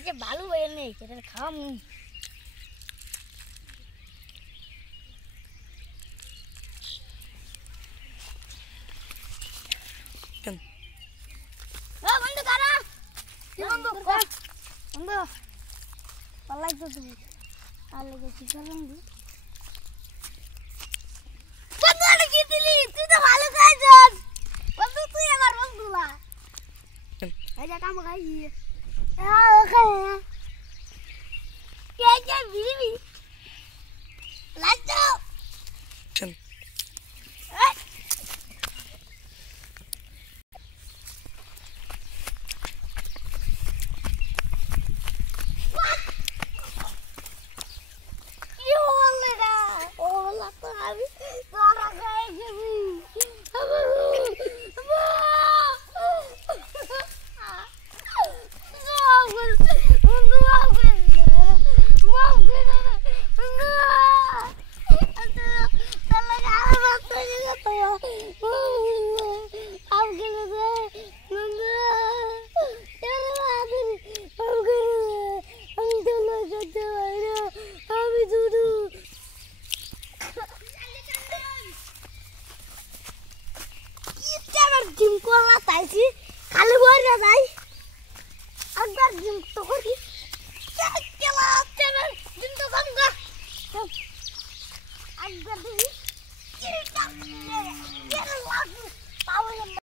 আজকে ভালো হয়ে নেই সেটা খাম বন্ধু কারা বন্ধু বন্ধু পালাই তো তুমি আর লেগেছি বন্ধু বন্ধু আরে কি দিলি তুই তো ভালো খাইছস বন্ধু তুই আমার বন্ধু না এই যে কাম খাইছি ওকে কে বিবি লাটো जिम को आता है जी खाली बोल रहा है अगर जिम तो कोई क्या क्या चला जिम तो करूँगा अगर भी ये लागू पावर